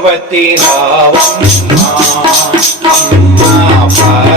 పార్వతి రావమ్మ అమ్మ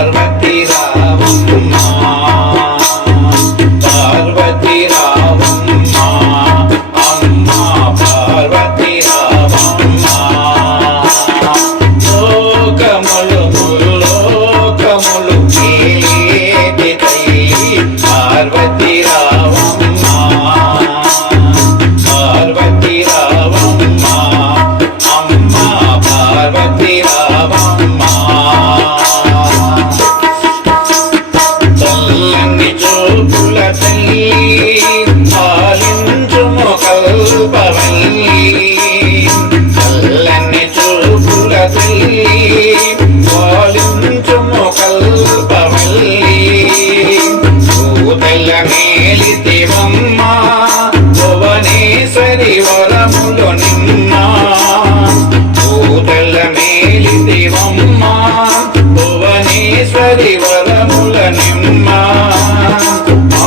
భువనేశ్వరి వరముల నిమ్మ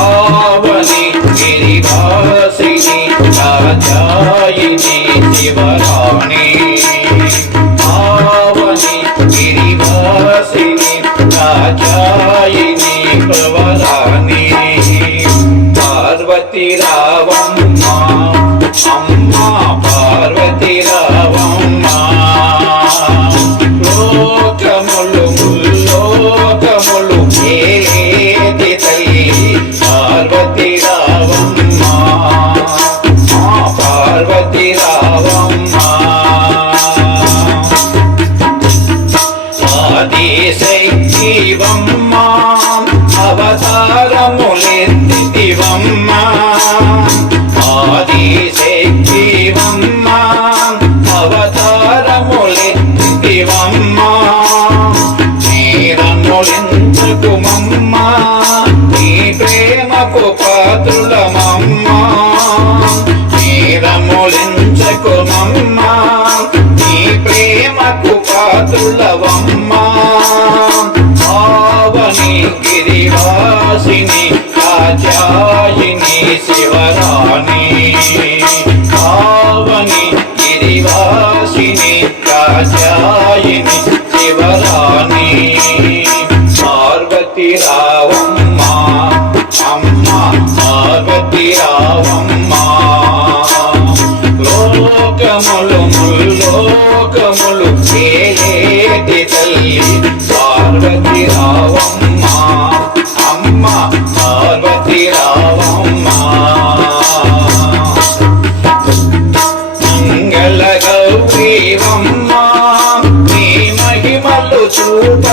ఆవని గిరివాసిని రాజాయిని శివరాణి ఆవని గిరివాసిని రాజాయిని ప్రవరాణి పార్వతి రావమ్మ ఆదిశక్తివమ్మ అవతారములెత్తివమ్మ ఆదిశక్తివమ్మ అవతారములెత్తివమ్మ నేరములెందుకుమమ్మ నీ ప్రేమకు పాత్రులమమ్మ? నేరములెంచకుమమ్మ గిరివాసిని కాచాయిని శివరాణి. పావని గిరివాసిని కాచాయిని శివరాణి. పార్వతి రావమ్మ అమ్మ పార్వతి రావమ్మ లోకములు లోకములు కేలేటి తల్లి పార్వతి రావ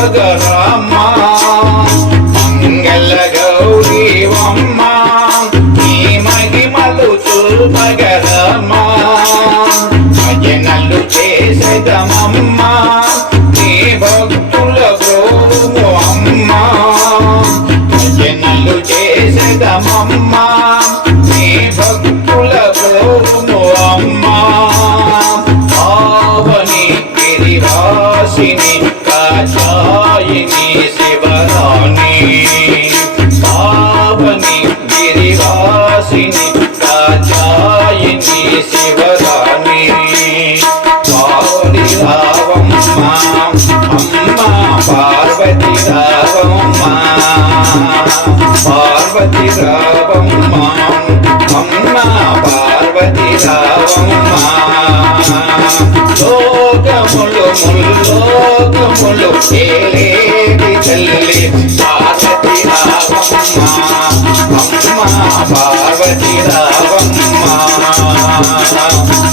చూపగరామ్మ మంగళ గౌరీవమ్మ నీ మహిమలు చూపగరమ్మ భజనలు చేసేదమమ్మ అమ్మ పార్వతి రావమ్మా. పార్వతి రావమ్మా. అమ్మ పార్వతి రావమ్మ లోకములు ముల్లోకములు ఏలేటి తల్లి పార్వతి రావమ్మ అమ్మ పార్వతి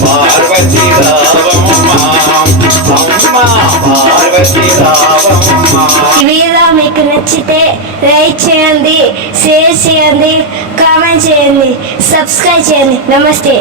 పార్వతి ఈ వీడియో మీకు నచ్చితే లైక్ చేయండి షేర్ చేయండి కామెంట్ చేయండి సబ్స్క్రైబ్ చేయండి. నమస్తే.